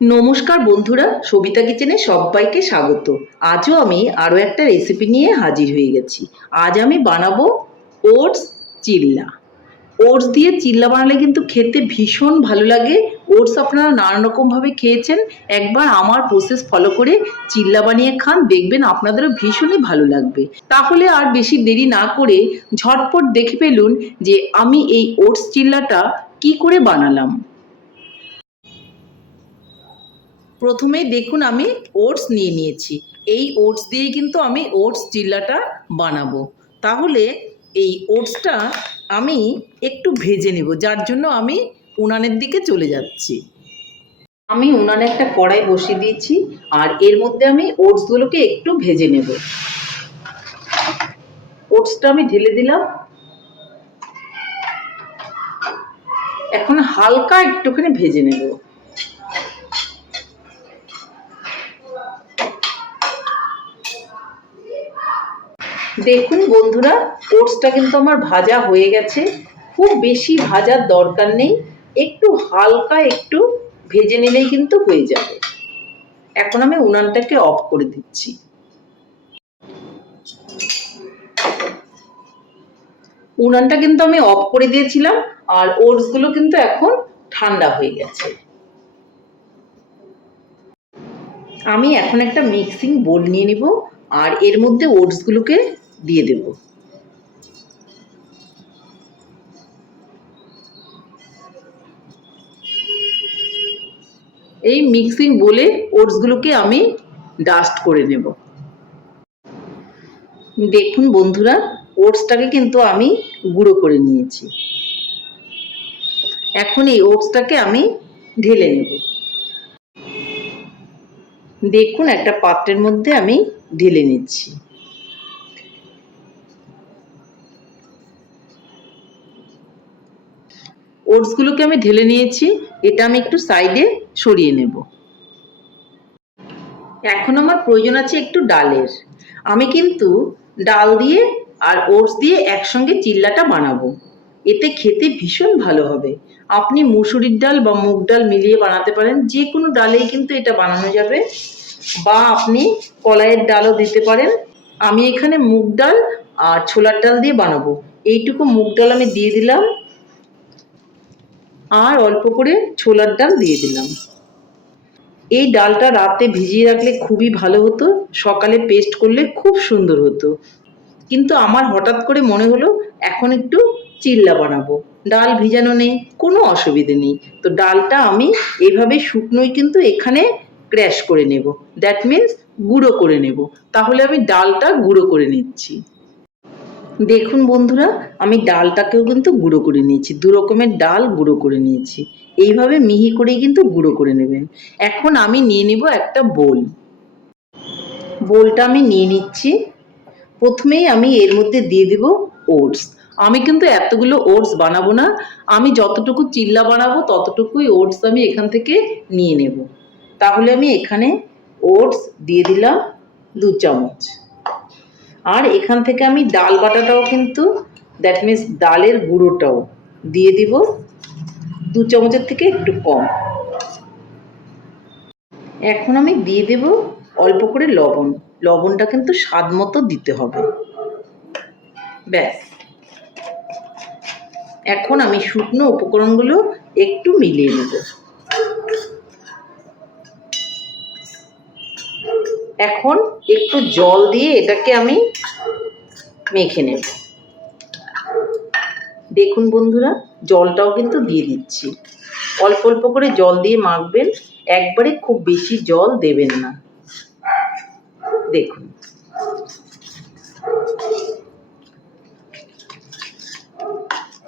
নমস্কার বন্ধুরা, সবিতা কিচেনে সবাইকে স্বাগত। আজও আমি আরও একটা রেসিপি নিয়ে হাজির হয়ে গেছি। আজ আমি বানাবো ওটস চিল্লা। ওটস দিয়ে চিল্লা বানালে কিন্তু খেতে ভীষণ ভালো লাগে। ওটস আপনারা নানান রকমভাবে খেয়েছেন। একবার আমার প্রসেস ফলো করে চিল্লা বানিয়ে খান, দেখবেন আপনাদেরও ভীষণই ভালো লাগবে। তাহলে আর বেশি দেরি না করে ঝটপট দেখে ফেলুন যে আমি এই ওটস চিল্লাটা কি করে বানালাম। প্রথমেই দেখুন আমি ওটস নিয়ে নিয়েছি। এই ওটস দিয়েই কিন্তু আমি ওটস চিল্লাটা বানাবো। তাহলে এই ওটসটা আমি একটু ভেজে নেব, যার জন্য আমি উনানের দিকে চলে যাচ্ছি। আমি উনানে একটা কড়াই বসিয়ে দিয়েছি আর এর মধ্যে আমি ওটসগুলোকে একটু ভেজে নেব। ওটসটা আমি ঢেলে দিলাম। এখন হালকা একটুখানি ভেজে নেব। দেখুন বন্ধুরা ওটসটা কিন্তু আমার ভাজা হয়ে গেছে। খুব বেশি ভাজার দরকার নেই, একটু হালকা একটু ভেজে নিলেই কিন্তু হয়ে যাবে। এখন আমি উনানটাকে অফ করে দিচ্ছি। উনানটা কিন্তু আমি অফ করে দিয়েছিলাম, আর ওটসগুলো কিন্তু এখন ঠান্ডা হয়ে গেছে। আমি এখন একটা মিক্সিং বোল নিয়ে নিব, আর এর মধ্যে ওটসগুলোকে দিয়ে দেব। এই মিক্সিং বলে ওটসগুলোকে আমি ডাস্ট করে নেব। দেখুন বন্ধুরা ওটসটাকে কিন্তু আমি গুঁড়ো করে নিয়েছি। এখন এই ওটসটাকে আমি ঢেলে নেব। দেখুন একটা পাত্রের মধ্যে আমি ঢেলে নিচ্ছি। ওটসগুলোকে আমি ঢেলে নিয়েছি, এটা আমি একটু সাইডে সরিয়ে নেব। এখন আমার প্রয়োজন আছে একটু ডালের। আমি কিন্তু ডাল দিয়ে আর ওটস দিয়ে একসঙ্গে চিল্লাটা বানাবো। এতে খেতে ভীষণ ভালো হবে। আপনি মুসুরির ডাল বা মুগ ডাল মিলিয়ে বানাতে পারেন, যে কোনো ডালেই কিন্তু এটা বানানো যাবে। বা আপনি কলাইয়ের ডালও দিতে পারেন। আমি এখানে মুগ ডাল আর ছোলার ডাল দিয়ে বানাবো। এইটুকু মুগ ডাল আমি দিয়ে দিলাম। আর অল্প করে ছোলার ডাল দিয়ে দিলাম। এই ডালটা রাতে ভিজিয়ে রাখলে খুবই ভালো হতো, সকালে পেস্ট করলে খুব সুন্দর হতো। কিন্তু আমার হঠাৎ করে মনে হলো, এখন একটু চিল্লা বানাবো। ডাল ভিজানো নেই, কোনো অসুবিধে নেই। তো ডালটা আমি এভাবে শুকনোই কিন্তু এখানে ক্র্যাশ করে নেব। দ্যাট মিন্স গুঁড়ো করে নেব। তাহলে আমি ডালটা গুঁড়ো করে নিচ্ছি। দেখুন বন্ধুরা, আমি ডালটাকেও কিন্তু গুঁড়ো করে নিয়েছি। দু রকমের ডাল গুঁড়ো করে নিয়েছি। এইভাবে মিহি করেই কিন্তু গুঁড়ো করে নেবেন। এখন আমি নিয়ে নেব একটা বোল। বোলটা আমি নিয়ে নিচ্ছি। প্রথমেই আমি এর মধ্যে দিয়ে দেব ওটস। আমি কিন্তু এতগুলো ওটস বানাবো না। আমি যতটুকু চিল্লা বানাবো, ততটুকুই ওটস আমি এখান থেকে নিয়ে নেব। তাহলে আমি এখানে ওটস দিয়ে দিলাম দু চামচ। আর এখান থেকে আমি ডাল বাটাটাও কিন্তু দ্যাট মিন্স ডালের গুঁড়োটাও দিয়ে দিব দু চামচের থেকে একটু কম। এখন আমি দিয়ে দেব অল্প করে লবণ। লবণটা কিন্তু স্বাদ মতো দিতে হবে। ব্যাস। এখন আমি শুকনো উপকরণগুলো একটু মিলিয়ে নেব। এখন একটু জল দিয়ে এটাকে আমি মেখে নেব। দেখুন বন্ধুরা, জলটাও কিন্তু দিয়ে দিচ্ছি। অল্প অল্প করে জল দিয়ে মাখবেন, একবারে খুব বেশি জল দেবেন না। দেখুন।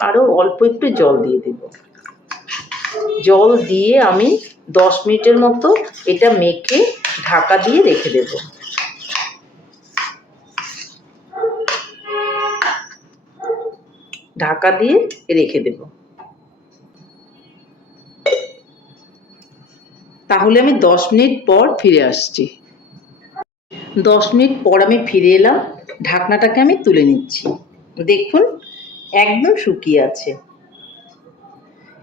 আরও অল্প একটু জল দিয়ে দেব। জল দিয়ে আমি দশ মিনিটের মতো এটা মেখে ঢাকা দিয়ে রেখে দেব। ঢাকা দিয়ে রেখে দেব। তাহলে আমি দশ মিনিট পর ফিরে আসছি। দশ মিনিট পর আমি ফিরে এলাম, ঢাকনাটাকে আমি তুলে নিচ্ছি। দেখুন, একদম শুকিয়ে আছে।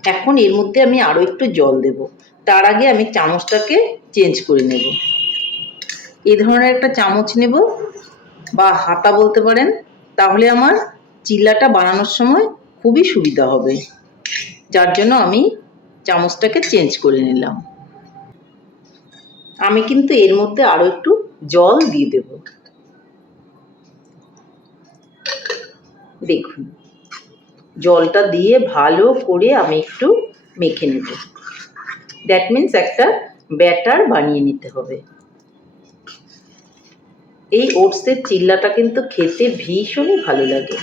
এখন এর মধ্যে আমি আরও একটু জল দেব। তার আগে আমি চামচটাকে চেঞ্জ করে নেব। এই ধরনের একটা চামচ নেব বা হাতা বলতে পারেন, তাহলে আমার চিল্লাটা বানানোর সময় খুবই সুবিধা হবে। যার জন্য আমি চামচটাকে চেঞ্জ করে নিলাম। আমি কিন্তু এর মধ্যে আরও একটু জল দিয়ে দেব। দেখুন, জলটা দিয়ে ভালো করে আমি একটু মেখে নেব। দ্যাট মিন্স একটা ব্যাটার বানিয়ে নিতে হবে। এই ওটসের চিল্লাটা কিন্তু খেতে ভীষণই ভালো লাগে।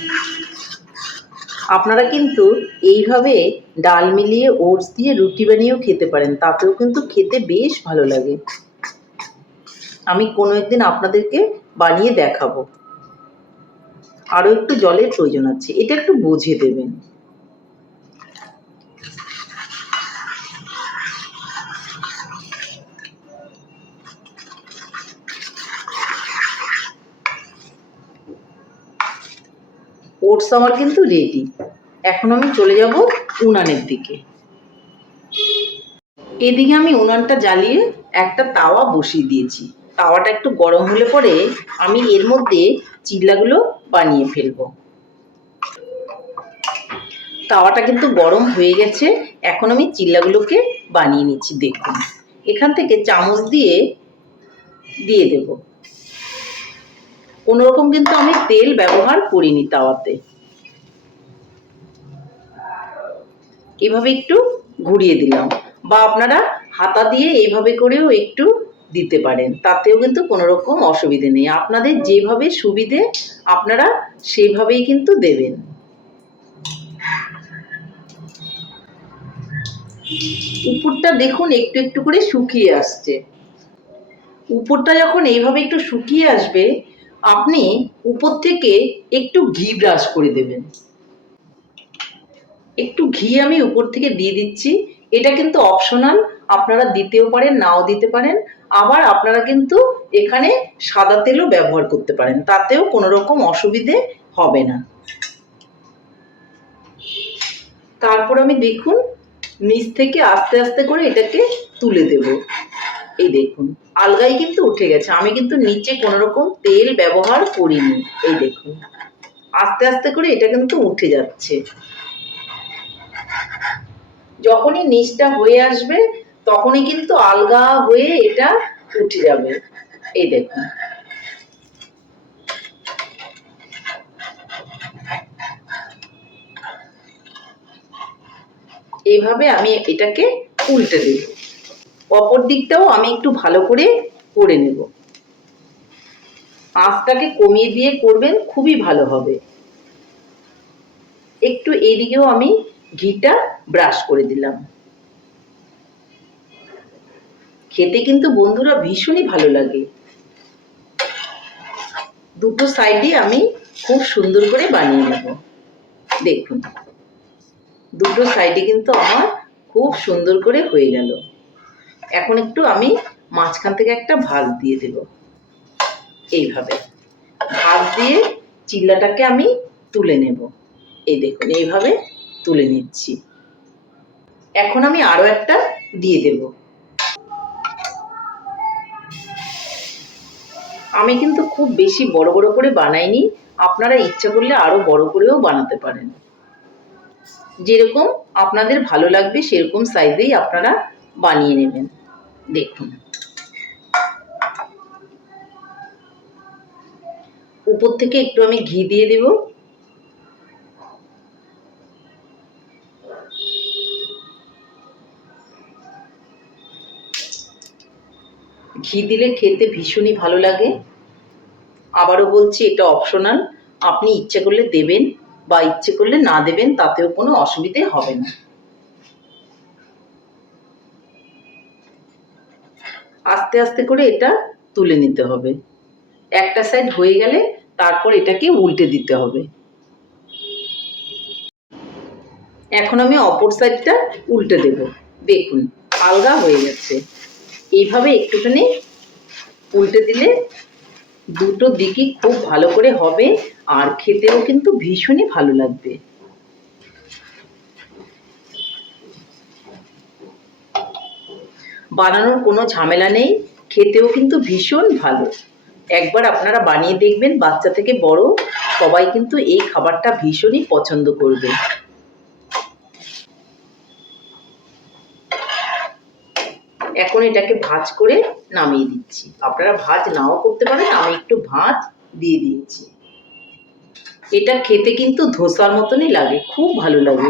আপনারা কিন্তু এইভাবে ডাল মিলিয়ে ওটস দিয়ে রুটি বানিয়েও খেতে পারেন, তাতেও কিন্তু খেতে বেশ ভালো লাগে। আমি কোনো একদিন আপনাদেরকে বানিয়ে দেখাবো। আরও একটু জলের প্রয়োজন আছে, এটা একটু বুঝিয়ে দেবেন। ওটস আমার কিন্তু রেডি এখন আমি চলে যাব উনানের দিকে। এদিকে আমি উনানটা জ্বালিয়ে একটা তাওয়া বসিয়ে দিয়েছি। তাওয়াটা একটু গরম হলে পরে আমি এর মধ্যে চিল্লাগুলো বানিয়ে ফেলব। তাওয়াটা কিন্তু গরম হয়ে গেছে, এখন আমি চিল্লাগুলোকে বানিয়ে নিচ্ছি, দেখুন। এখান থেকে চামচ দিয়ে দিয়ে দেব। কোনো রকম কিন্তু আমি তেল ব্যবহার করিনি তাওয়াতে। এভাবে একটু ঘুরিয়ে দিলাম। বা আপনারা হাতা দিয়ে এইভাবে করেও একটু দিতে পারেন, তাতেও কিন্তু কোনো রকম অসুবিধে নেই। আপনাদের যেভাবে সুবিধে আপনারা সেভাবেই কিন্তু দেবেন। উপরটা দেখুন, একটু একটু করে শুকিয়ে আসছে। উপরটা যখন এইভাবে একটু শুকিয়ে আসবে আপনি উপর থেকে একটু ঘি ব্রাশ করে দেবেন। একটু ঘি আমি উপর থেকে দিয়ে দিচ্ছি। এটা কিন্তু অপশনাল আপনারা দিতেও পারেন, নাও দিতে পারেন। আবার আপনারা কিন্তু এখানে সাদা তেলও ব্যবহার করতে পারেন, তাতেও কোনো রকম অসুবিধে হবে না। তারপর আমি দেখুন, নিচ থেকে আস্তে আস্তে করে এটাকে তুলে দেব। এই দেখুন। আলগাই কিন্তু উঠে গেছে। আমি কিন্তু নিচে কোনো রকম তেল ব্যবহার করিনি। এই দেখুন। আস্তে আস্তে করে এটা কিন্তু উঠে যাচ্ছে। যখনই নিচটা হয়ে আসবে, তখনই কিন্তু আলগা হয়ে এটা উঠে যাবে। এই দেখুন। এইভাবে আমি এটাকে উল্টে দেব। অপর দিকটাও আমি একটু ভালো করে করে নেব। আঁচটাকে কমিয়ে দিয়ে করবেন, খুবই ভালো হবে। একটু এইদিকেও আমি ঘিটা ব্রাশ করে দিলাম। খেতে কিন্তু বন্ধুরা ভীষণই ভালো লাগে। দুটো সাইডে আমি খুব সুন্দর করে বানিয়ে নেব। দেখুন, দুটো সাইডে কিন্তু আমার খুব সুন্দর করে হয়ে গেল। এখন একটু আমি মাঝখান থেকে একটা ভাগ দিয়ে দেব। এইভাবে। ভাগ দিয়ে চিল্লাটাকে আমি তুলে নেব। এই দেখুন, এইভাবে তুলে নিচ্ছি। এখন আমি আরও একটা দিয়ে দেব। আমি কিন্তু খুব বেশি বড় বড় করে বানাইনি। আপনারা ইচ্ছা করলে আরও বড় করেও বানাতে পারেন। যেরকম আপনাদের ভালো লাগবে, সেরকম সাইজেই আপনারা বানিয়ে নেবেন। দেখুন। উপর থেকে একটু আমি ঘি দিয়ে দেব। ঘি দিলে খেতে ভীষণই ভালো লাগে। আবারও বলছি, এটা অপশনাল আপনি ইচ্ছে করলে দেবেন বা ইচ্ছে করলে না দেবেন, তাতেও কোনো অসুবিধে হবে না। আস্তে আস্তে করে এটা তুলে নিতে হবে। একটা সাইড হয়ে গেলে তারপর এটাকে উল্টে দিতে হবে। এখন আমি অপর সাইডটা উল্টে দেব। দেখুন, আলগা হয়ে গেছে। এইভাবে একটুখানি উল্টে দিলে দুটো দিকই খুব ভালো করে হবে, আর খেতেও কিন্তু ভীষণই ভালো লাগবে। বানানোর কোনো ঝামেলা নেই, খেতেও কিন্তু ভীষণ ভালো। একবার আপনারা বানিয়ে দেখবেন, বাচ্চা থেকে বড় সবাই কিন্তু এই খাবারটা ভীষণই পছন্দ করবে। এখন এটাকে ভাজ করে নামিয়ে দিচ্ছি। আপনারা ভাজ নাও করতে পারেন, আমি একটু ভাজ দিয়ে দিয়েছি। এটা খেতে কিন্তু ধোসার মতনই লাগে, খুব ভালো লাগে।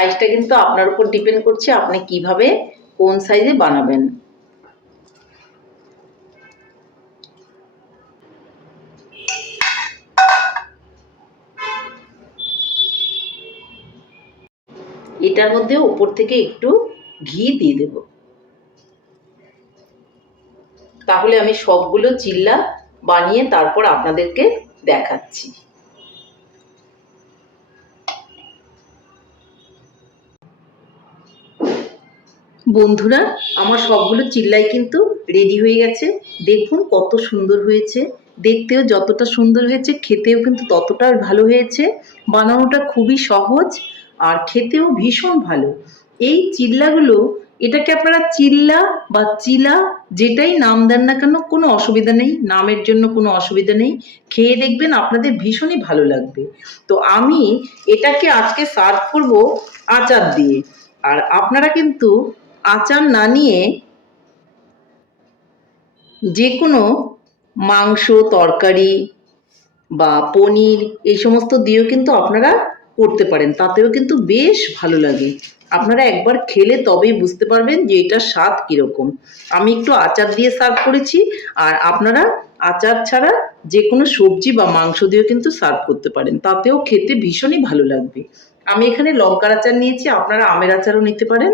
সাইজটা কিন্তু আপনার উপর ডিপেন্ড করছে আপনি কীভাবে কোন সাইজে বানাবেন। এটার মধ্যে উপর থেকে একটু ঘি দিয়ে দেব। তাহলে আমি সবগুলো চিল্লা বানিয়ে তারপর আপনাদেরকে দেখাচ্ছি। বন্ধুরা, আমার সবগুলো চিল্লাই কিন্তু রেডি হয়ে গেছে। দেখুন কত সুন্দর হয়েছে। দেখতেও যতটা সুন্দর হয়েছে, খেতেও কিন্তু ততটা ভালো হয়েছে। বানানোটা খুবই সহজ আর খেতেও ভীষণ ভালো। এই চিল্লাগুলো, এটাকে আপনারা চিল্লা বা চিলা যেটাই নাম দেন না কেন, কোনো অসুবিধা নেই। নামের জন্য কোনো অসুবিধা নেই। খেয়ে দেখবেন আপনাদের ভীষণই ভালো লাগবে। তো আমি এটাকে আজকে সার্ভ করব আচার দিয়ে। আর আপনারা কিন্তু আচার না নিয়ে যে কোনো মাংস, তরকারি বা পনির, এই সমস্ত দিয়েও কিন্তু আপনারা করতে পারেন। তাতেও কিন্তু বেশ ভালো লাগে। আপনারা একবার খেলে তবেই বুঝতে পারবেন যে এটার স্বাদ কীরকম। আমি একটু আচার দিয়ে সার্ভ করেছি আর আপনারা আচার ছাড়া যে কোনো সবজি বা মাংস দিয়েও কিন্তু সার্ভ করতে পারেন। তাতেও খেতে ভীষণই ভালো লাগবে। আমি এখানে লঙ্কার আচার নিয়েছি, আপনারা আমের আচারও নিতে পারেন।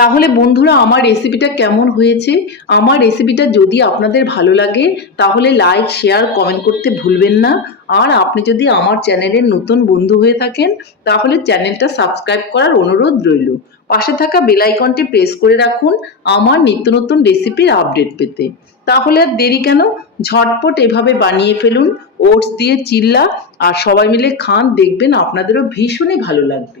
তাহলে বন্ধুরা, আমার রেসিপিটা কেমন হয়েছে? আমার রেসিপিটা যদি আপনাদের ভালো লাগে, তাহলে লাইক শেয়ার কমেন্ট করতে ভুলবেন না। আর আপনি যদি আমার চ্যানেলের নতুন বন্ধু হয়ে থাকেন, তাহলে চ্যানেলটা সাবস্ক্রাইব করার অনুরোধ রইল। পাশে থাকা বেলাইকনটি প্রেস করে রাখুন আমার নিত্য নতুন রেসিপির আপডেট পেতে। তাহলে আর দেরি কেন? ঝটপট এভাবে বানিয়ে ফেলুন। ওটস দিয়ে চিল্লা, আর সবাই মিলে খান, দেখবেন আপনাদেরও ভীষণই ভালো লাগবে।